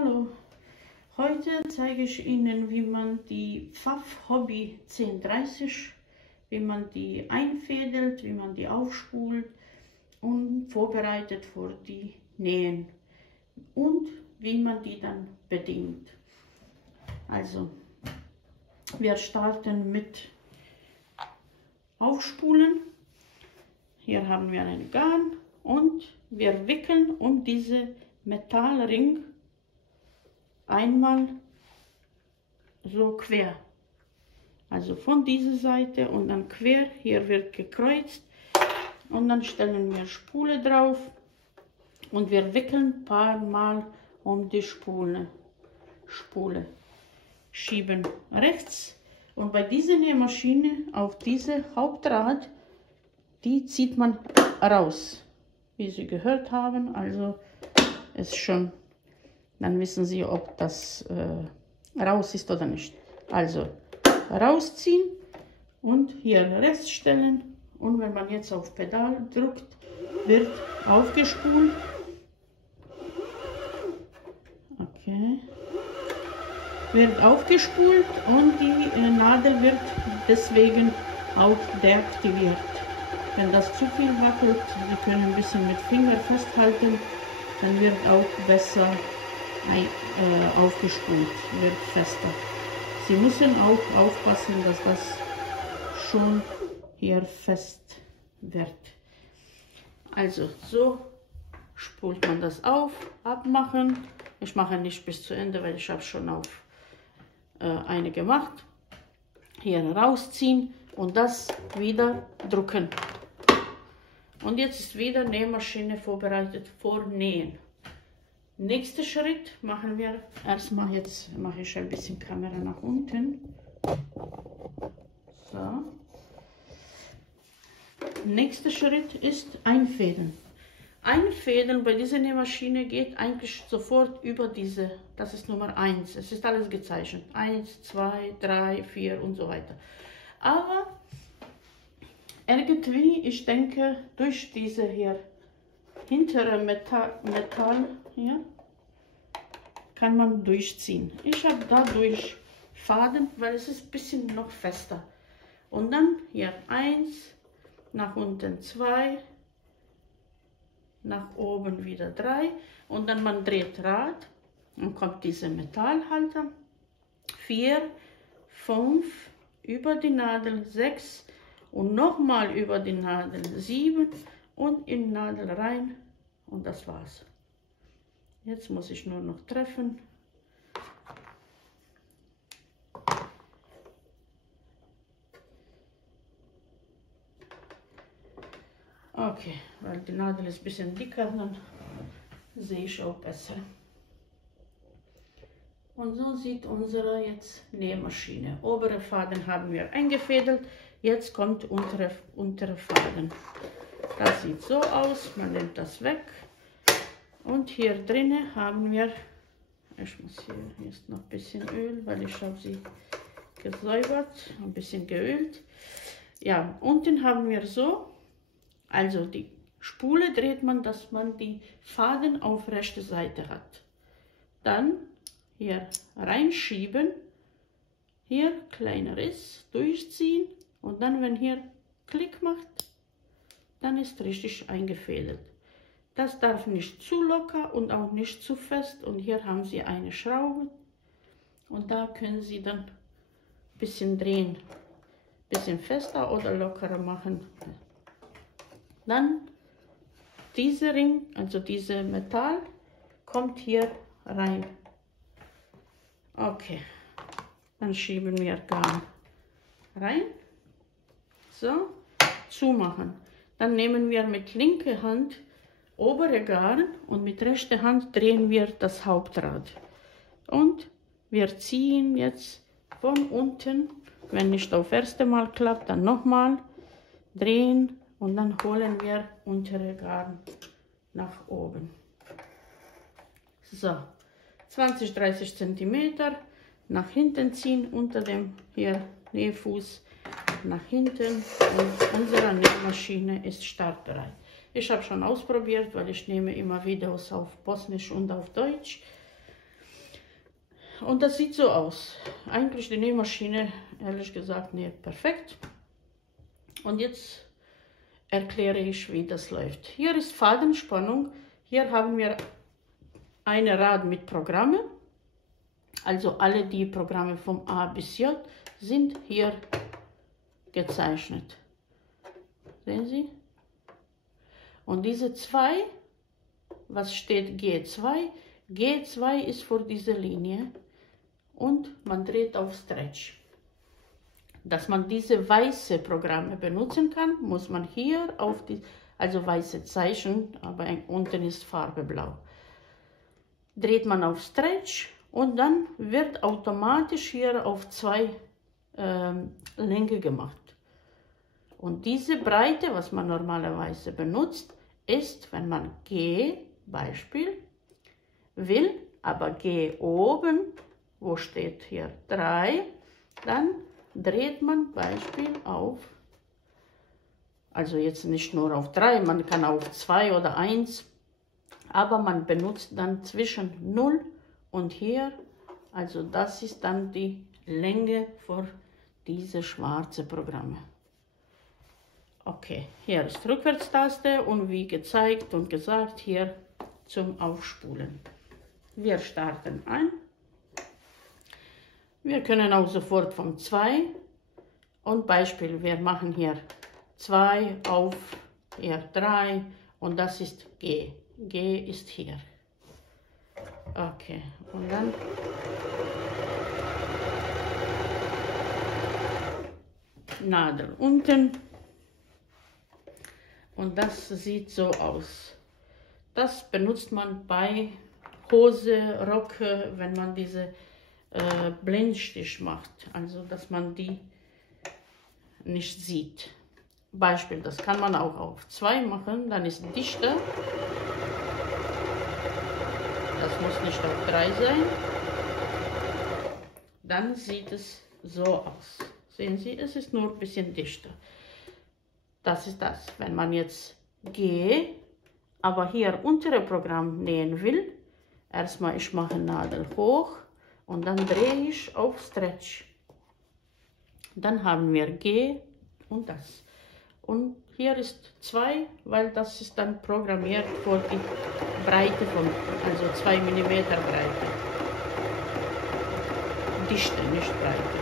Hallo, heute zeige ich Ihnen, wie man die Pfaff Hobby 1030, wie man die einfädelt, wie man die aufspult und vorbereitet für die Nähen und wie man die dann bedingt. Also, wir starten mit Aufspulen. Hier haben wir ein Garn und wir wickeln um diese Metallring einmal so quer. Also von dieser Seite und dann quer. Hier wird gekreuzt und dann stellen wir Spule drauf und wir wickeln ein paar Mal um die Spule. Schieben rechts und bei dieser Nähmaschine auf diese Hauptrad, die zieht man raus, wie Sie gehört haben. Also ist schon, dann wissen Sie, ob das raus ist oder nicht. Also rausziehen und hier rechts stellen und wenn man jetzt auf Pedal drückt, wird aufgespult. Okay. Wird aufgespult und die Nadel wird deswegen auch deaktiviert. Wenn das zu viel wackelt, Sie können ein bisschen mit Finger festhalten, dann wird auch besser aufgespult, wird fester. Sie müssen auch aufpassen, dass das schon hier fest wird. Also so spult man das auf, abmachen. Ich mache nicht bis zu Ende, weil ich habe schon auf eine gemacht. Hier rausziehen und das wieder drücken. Und jetzt ist wieder Nähmaschine vorbereitet vor Nähen. Nächster Schritt machen wir erstmal, jetzt mache ich ein bisschen Kamera nach unten. So. Nächster Schritt ist einfädeln. Einfädeln bei dieser Nähmaschine geht eigentlich sofort über diese, das ist Nummer 1. Es ist alles gezeichnet. 1, 2, 3, 4 und so weiter. Aber irgendwie, ich denke, durch diese hier hintere Metall hier kann man durchziehen. Ich habe dadurch Faden, weil es ist ein bisschen noch fester. Und dann hier 1, nach unten 2, nach oben wieder 3 und dann man dreht Rad, dann kommt dieser Metallhalter, 4, 5, über die Nadel 6 und nochmal über die Nadel 7 und in die Nadel rein und das war's. Jetzt muss ich nur noch treffen. Okay, weil die Nadel ist ein bisschen dicker, dann sehe ich auch besser. Und so sieht unsere jetzt Nähmaschine. Obere Faden haben wir eingefädelt, jetzt kommt untere Faden. Das sieht so aus, man nimmt das weg. Und hier drinnen haben wir, ich muss hier ist noch ein bisschen Öl, weil ich habe sie gesäubert, ein bisschen geölt. Ja, unten haben wir so. Also die Spule dreht man, dass man die Faden auf rechte Seite hat. Dann hier reinschieben, hier kleiner Riss, durchziehen und dann, wenn hier Klick macht, dann ist richtig eingefädelt. Das darf nicht zu locker und auch nicht zu fest und hier haben Sie eine Schraube und da können Sie dann ein bisschen drehen, ein bisschen fester oder lockerer machen. Dann dieser Ring, also diese Metall, kommt hier rein. Okay, dann schieben wir Garn rein. So, zumachen. Dann nehmen wir mit linker Hand obere Garn und mit rechter Hand drehen wir das Hauptrad. Und wir ziehen jetzt von unten, wenn nicht auf erste Mal klappt, dann nochmal drehen. Und dann holen wir untere Garn nach oben. So, 20-30 cm nach hinten ziehen, unter dem hier Nähfuß nach hinten und unsere Nähmaschine ist startbereit. Ich habe schon ausprobiert, weil ich nehme immer Videos auf Bosnisch und auf Deutsch. Und das sieht so aus. Eigentlich die Nähmaschine, ehrlich gesagt, näht perfekt. Und jetzt erkläre ich, wie das läuft. Hier ist Fadenspannung. Hier haben wir ein Rad mit Programme. Also alle die Programme vom A bis J sind hier gezeichnet. Sehen Sie? Und diese 2, was steht G2? G2 ist vor dieser Linie und man dreht auf Stretch. Dass man diese weiße Programme benutzen kann, muss man hier auf die, also weiße Zeichen, aber unten ist Farbe blau. Dreht man auf Stretch und dann wird automatisch hier auf 2 Länge gemacht. Und diese Breite, was man normalerweise benutzt, ist, wenn man G, Beispiel, will, aber G oben, wo steht hier 3, dann dreht man Beispiel auf, also jetzt nicht nur auf 3, man kann auf 2 oder 1, aber man benutzt dann zwischen 0 und hier, also das ist dann die Länge für diese schwarze Programme. Okay, hier ist Rückwärtstaste und wie gezeigt und gesagt, hier zum Aufspulen. Wir starten ein. Wir können auch sofort vom 2 und Beispiel, wir machen hier 2 auf hier 3 und das ist G. G ist hier. Okay, und dann Nadel unten. Und das sieht so aus. Das benutzt man bei Hose, Röcke, wenn man diese Blindstich macht. Also, dass man die nicht sieht. Beispiel, das kann man auch auf 2 machen, dann ist dichter. Das muss nicht auf 3 sein. Dann sieht es so aus. Sehen Sie, es ist nur ein bisschen dichter. Das ist das. Wenn man jetzt G, aber hier untere Programm nähen will, erstmal ich mache Nadel hoch und dann drehe ich auf Stretch. Dann haben wir G und das. Und hier ist 2, weil das ist dann programmiert für die Breite von, also 2 mm Breite. Dichte, nicht Breite.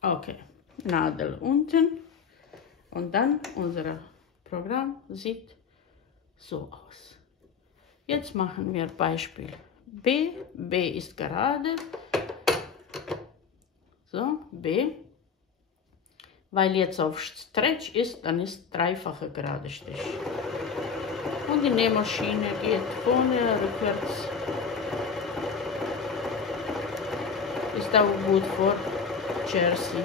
Okay, Nadel unten und dann unser Programm sieht so aus. Jetzt machen wir Beispiel B. B ist gerade. So, B. Weil jetzt auf Stretch ist, dann ist dreifache gerade Stich. Und die Nähmaschine geht vorne, rückwärts. Ist auch gut für Jersey,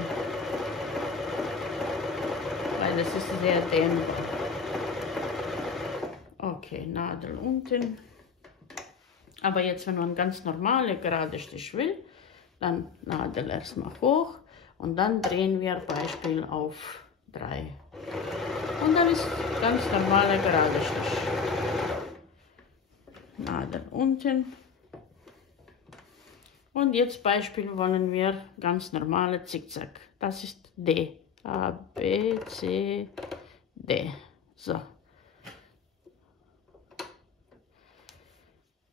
weil es ist sehr dehnbar. Okay, Nadel unten. Aber jetzt, wenn man ganz normale gerade Stich will, dann Nadel erstmal hoch und dann drehen wir Beispiel auf 3. Und dann ist ganz normaler gerade Stich. Nadel unten. Und jetzt Beispiel wollen wir ganz normale Zickzack. Das ist D. A, B, C, D. So.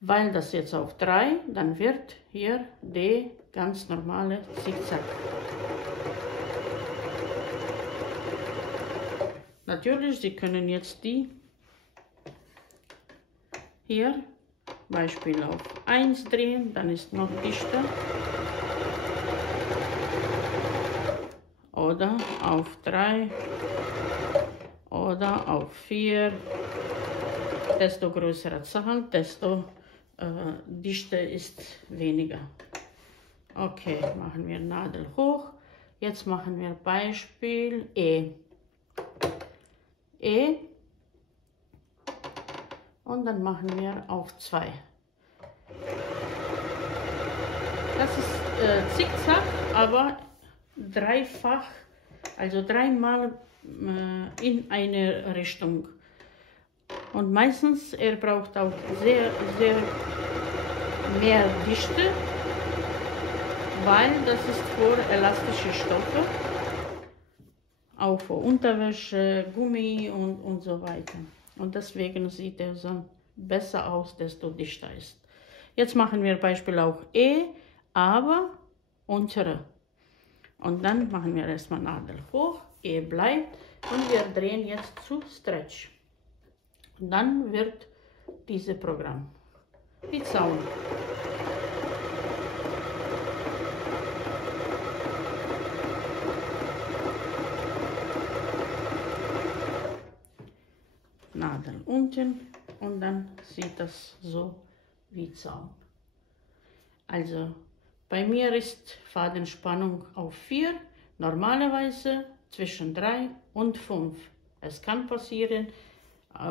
Weil das jetzt auf 3, dann wird hier D ganz normale Zickzack. Natürlich, Sie können jetzt die hier Beispiel auf 1 drehen, dann ist noch dichter. Oder auf 3 oder auf 4. Desto größere Zahl, desto dichter ist weniger. Okay, machen wir Nadel hoch. Jetzt machen wir Beispiel E. E. Und dann machen wir auf 2. Das ist Zickzack, aber dreifach Also dreimal in eine Richtung. Und meistens, er braucht auch sehr mehr Dichte, weil das ist für elastische Stoffe, auch für Unterwäsche, Gummi und so weiter. Und deswegen sieht er so besser aus, desto dichter ist. Jetzt machen wir Beispiel auch E, aber untere. Und dann machen wir erstmal Nadel hoch, E bleibt und wir drehen jetzt zu Stretch. Und dann wird dieses Programm wie Zaun. Nadel unten und dann sieht das so wie Zaun. Also bei mir ist Fadenspannung auf 4, normalerweise zwischen 3 und 5. Es kann passieren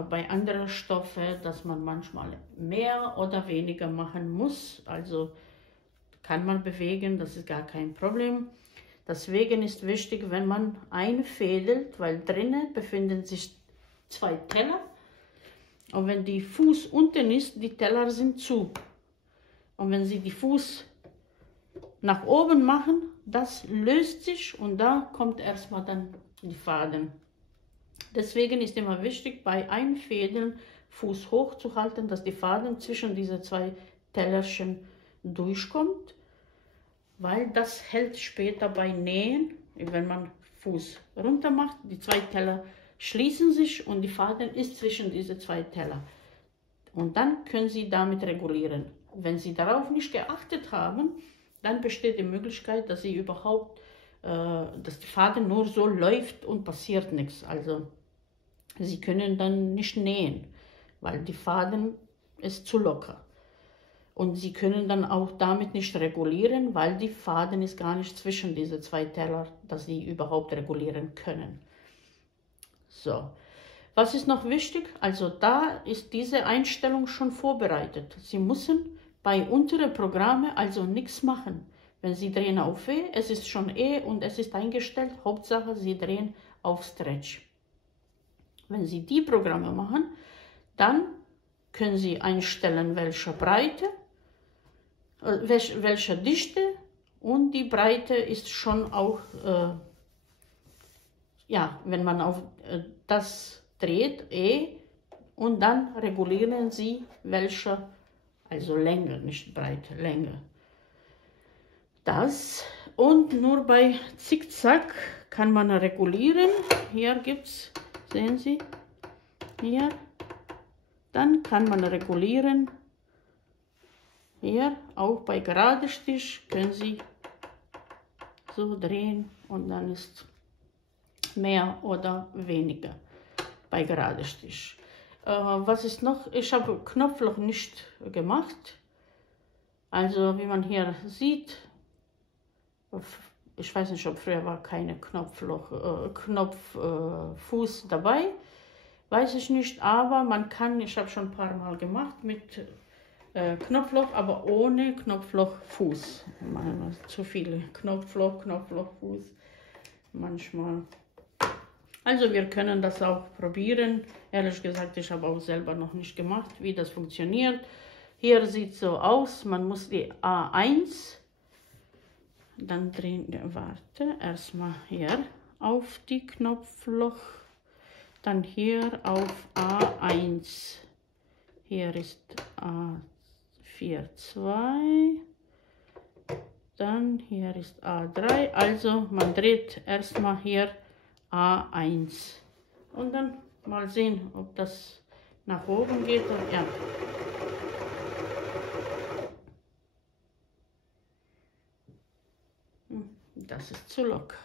bei anderen Stoffen, dass man manchmal mehr oder weniger machen muss. Also kann man bewegen, das ist gar kein Problem. Deswegen ist wichtig, wenn man einfädelt, weil drinnen befinden sich 2 Teller. Und wenn die Fuß unten ist, die Teller sind zu. Und wenn Sie die Fuß nach oben machen, das löst sich und da kommt erstmal dann die Faden. Deswegen ist immer wichtig, bei Einfädeln Fuß hoch zu halten, dass die Faden zwischen diese 2 Tellerchen durchkommt, weil das hält später bei Nähen, wenn man Fuß runter macht, die 2 Teller schließen sich und die Faden ist zwischen diese 2 Teller. Und dann können Sie damit regulieren. Wenn Sie darauf nicht geachtet haben, dann besteht die Möglichkeit, dass Sie überhaupt, dass die Faden nur so läuft und passiert nichts. Also Sie können dann nicht nähen, weil die Faden ist zu locker. Und Sie können dann auch damit nicht regulieren, weil die Faden ist gar nicht zwischen diese 2 Teller, dass Sie überhaupt regulieren können. So, was ist noch wichtig? Also da ist diese Einstellung schon vorbereitet. Sie müssen bei unteren Programmen also nichts machen. Wenn Sie drehen auf E, es ist schon E und es ist eingestellt, Hauptsache Sie drehen auf Stretch. Wenn Sie die Programme machen, dann können Sie einstellen, welche Breite, welche Dichte und die Breite ist schon auch, ja, wenn man auf das dreht, E, und dann regulieren Sie welche, also Länge, nicht Breite, Länge. Das und nur bei Zickzack kann man regulieren. Hier gibt es, sehen Sie, hier, dann kann man regulieren. Hier, auch bei gerade Stich, können Sie so drehen und dann ist mehr oder weniger bei gerade Stich. Was ist noch? Ich habe Knopfloch nicht gemacht. Also wie man hier sieht, ich weiß nicht, ob früher war keine Knopffuß dabei, weiß ich nicht, aber man kann, ich habe schon ein paar Mal gemacht mit Knopfloch, aber ohne Knopflochfuß. Zu viele Knopflochfuß manchmal. Also wir können das auch probieren. Ehrlich gesagt, ich habe auch selber noch nicht gemacht, wie das funktioniert. Hier sieht es so aus, man muss die A1, dann drehen, warte, erstmal hier auf die Knopfloch, dann hier auf A1. Hier ist A4, 2, dann hier ist A3, also man dreht erstmal hier A1 und dann mal sehen, ob das nach oben geht. Und ja. Das ist zu locker.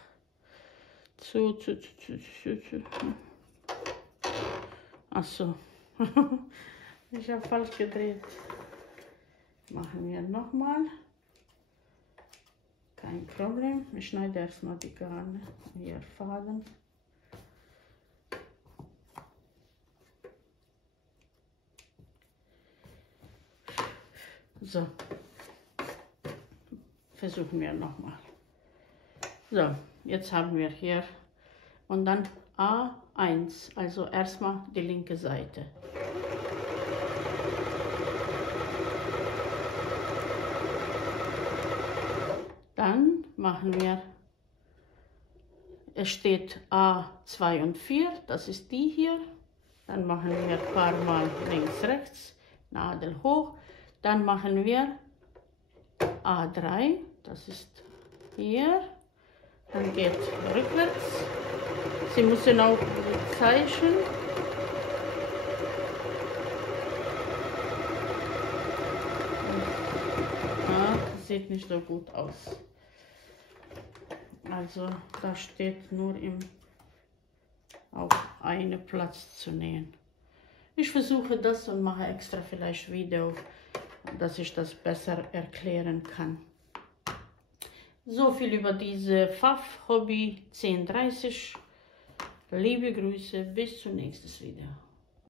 Ach so. Ich habe falsch gedreht. Machen wir nochmal. Kein Problem. Ich schneide erstmal die Garne. Hier Faden. So. Versuchen wir nochmal. So, jetzt haben wir hier und dann A1, also erstmal die linke Seite. Dann machen wir, es steht A2 und 4, das ist die hier. Dann machen wir ein paar Mal links, rechts, Nadel hoch. Dann machen wir A3, das ist hier. Dann geht rückwärts. Sie müssen auch zeichnen. Das sieht nicht so gut aus. Also da steht nur auf einen Platz zu nähen. Ich versuche das und mache extra vielleicht Video, dass ich das besser erklären kann. So viel über diese Pfaff Hobby 1030. Liebe Grüße, bis zum nächsten Video.